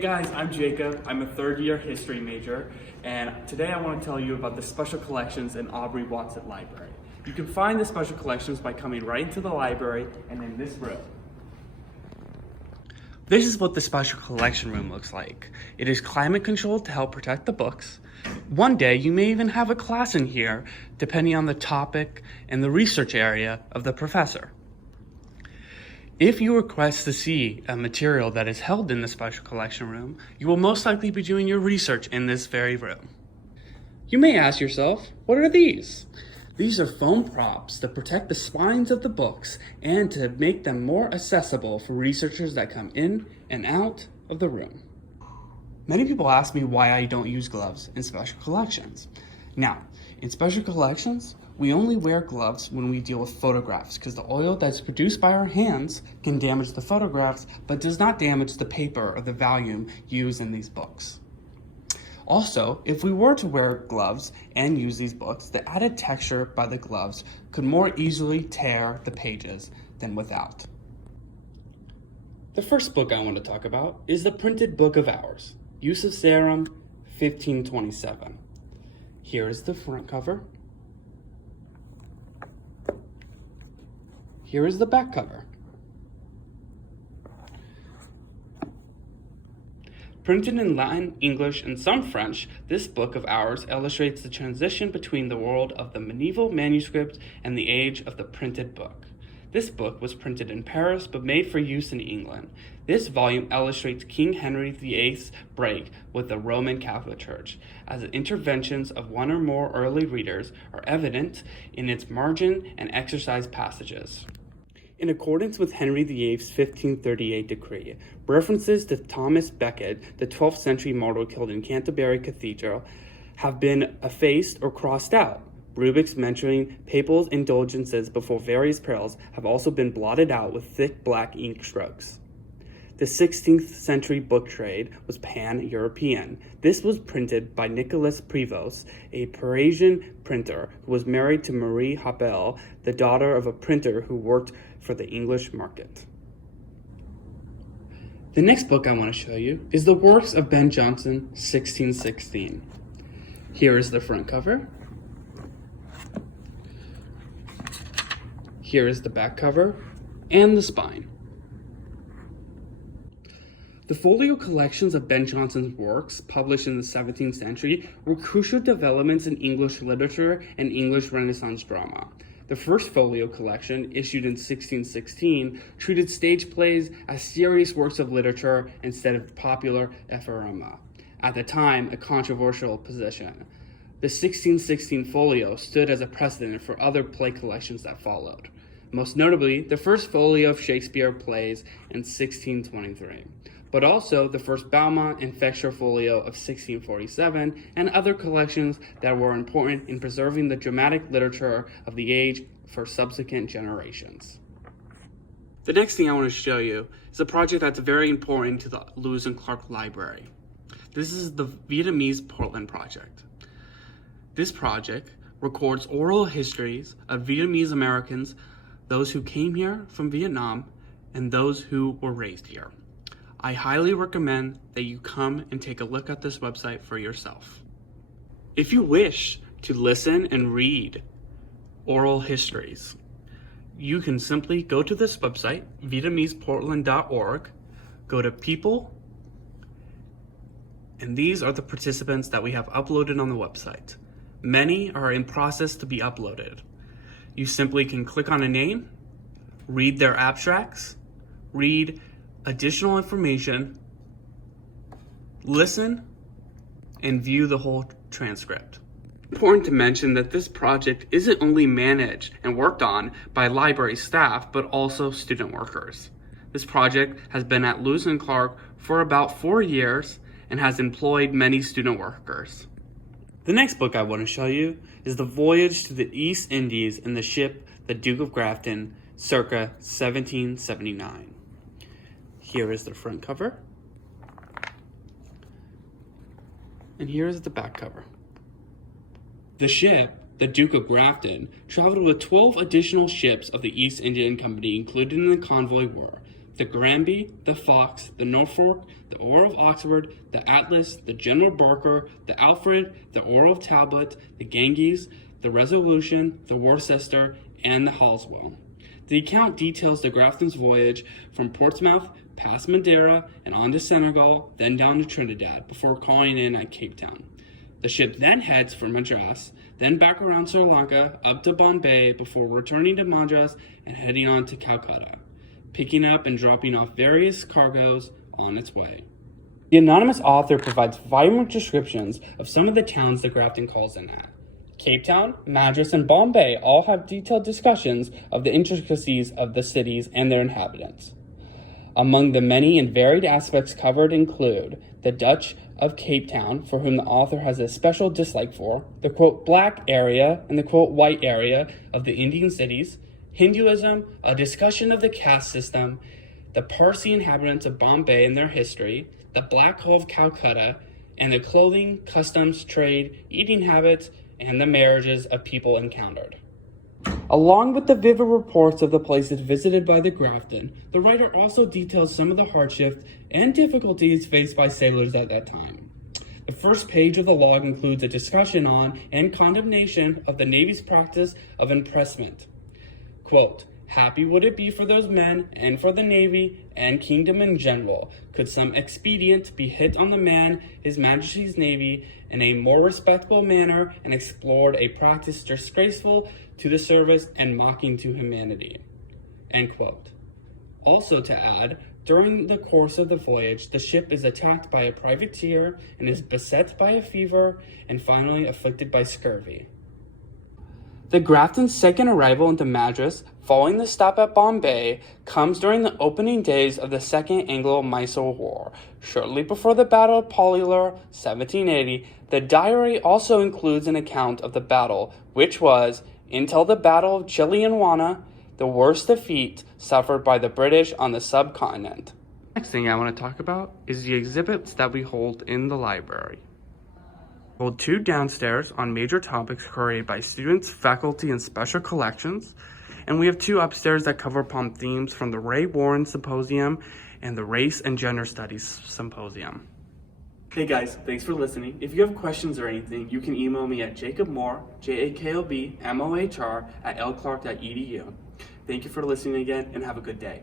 Hey guys, I'm Jacob. I'm a third-year history major, and today I want to tell you about the special collections in Aubrey Watson Library. You can find the special collections by coming right into the library and in this room. This is what the special collection room looks like. It is climate controlled to help protect the books. One day you may even have a class in here, depending on the topic and the research area of the professor. If you request to see a material that is held in the special collection room, you will most likely be doing your research in this very room. You may ask yourself, what are these? These are foam props that protect the spines of the books and to make them more accessible for researchers that come in and out of the room. Many people ask me why I don't use gloves in special collections. Now, in special collections, we only wear gloves when we deal with photographs because the oil that's produced by our hands can damage the photographs but does not damage the paper or the volume used in these books. Also, if we were to wear gloves and use these books, the added texture by the gloves could more easily tear the pages than without. The first book I want to talk about is the Printed Book of Hours, Use of Sarum, 1527. Here is the front cover. Here is the back cover. Printed in Latin, English, and some French, this book of hours illustrates the transition between the world of the medieval manuscript and the age of the printed book. This book was printed in Paris but made for use in England. This volume illustrates King Henry VIII's break with the Roman Catholic Church, as the interventions of one or more early readers are evident in its margin and exercise passages. In accordance with Henry VIII's 1538 decree, references to Thomas Becket, the 12th century martyr killed in Canterbury Cathedral, have been effaced or crossed out. Rubrics mentioning papal indulgences before various perils have also been blotted out with thick black ink strokes. The 16th century book trade was pan-European. This was printed by Nicolas Prévost, a Parisian printer who was married to Marie Habel, the daughter of a printer who worked for the English market. The next book I want to show you is The Works of Ben Jonson, 1616. Here is the front cover. Here is the back cover and the spine. The folio collections of Ben Jonson's works, published in the 17th century, were crucial developments in English literature and English Renaissance drama. The first folio collection, issued in 1616, treated stage plays as serious works of literature instead of popular ephemera, at the time a controversial position. The 1616 folio stood as a precedent for other play collections that followed. Most notably, the first folio of Shakespeare plays in 1623, but also the first Beaumont and Fletcher folio of 1647 and other collections that were important in preserving the dramatic literature of the age for subsequent generations. The next thing I want to show you is a project that's very important to the Lewis and Clark Library. This is the Vietnamese Portland Project. This project records oral histories of Vietnamese Americans, those who came here from Vietnam, and those who were raised here. I highly recommend that you come and take a look at this website for yourself. If you wish to listen and read oral histories, you can simply go to this website, VietnamesePortland.org, go to People, and these are the participants that we have uploaded on the website. Many are in process to be uploaded. You simply can click on a name, read their abstracts, read additional information, listen, and view the whole transcript. Important to mention that this project isn't only managed and worked on by library staff, but also student workers. This project has been at Lewis and Clark for about 4 years and has employed many student workers. The next book I want to show you is The Voyage to the East Indies in the ship the Duke of Grafton, circa 1779. Here is the front cover, and here is the back cover. The ship, the Duke of Grafton, traveled with 12 additional ships of the East India Company included in the convoy were the Granby, the Fox, the Norfolk, the Earl of Oxford, the Atlas, the General Barker, the Alfred, the Earl of Talbot, the Ganges, the Resolution, the Worcester, and the Halswell. The account details the Grafton's voyage from Portsmouth, past Madeira, and on to Senegal, then down to Trinidad, before calling in at Cape Town. The ship then heads for Madras, then back around Sri Lanka, up to Bombay, before returning to Madras and heading on to Calcutta, picking up and dropping off various cargoes on its way. The anonymous author provides vibrant descriptions of some of the towns the Grafton calls in at. Cape Town, Madras, and Bombay all have detailed discussions of the intricacies of the cities and their inhabitants. Among the many and varied aspects covered include the Dutch of Cape Town, for whom the author has a special dislike for, the quote black area and the quote white area of the Indian cities, Hinduism, a discussion of the caste system, the Parsi inhabitants of Bombay and their history, the Black Hole of Calcutta, and the clothing, customs, trade, eating habits, and the marriages of people encountered. Along with the vivid reports of the places visited by the Grafton, the writer also details some of the hardships and difficulties faced by sailors at that time. The first page of the log includes a discussion on and condemnation of the Navy's practice of impressment. Quote, happy would it be for those men and for the Navy and kingdom in general, could some expedient be hit on the man, His Majesty's Navy, in a more respectable manner, and explored a practice disgraceful to the service and mocking to humanity. End quote. Also to add, during the course of the voyage, the ship is attacked by a privateer and is beset by a fever and finally afflicted by scurvy. The Grafton's second arrival into Madras, following the stop at Bombay, comes during the opening days of the Second Anglo-Mysore War. Shortly before the Battle of Pollilur, 1780, the diary also includes an account of the battle, which was, until the Battle of Chilianwana, the worst defeat suffered by the British on the subcontinent. Next thing I want to talk about is the exhibits that we hold in the library. We hold 2 downstairs on major topics created by students, faculty, and special collections, and we have 2 upstairs that cover upon themes from the Ray Warren Symposium and the Race and Gender Studies Symposium. Hey guys, thanks for listening. If you have questions or anything, you can email me at jacobmohr, JAKOBMOHR, @lclark.edu. Thank you for listening again, and have a good day.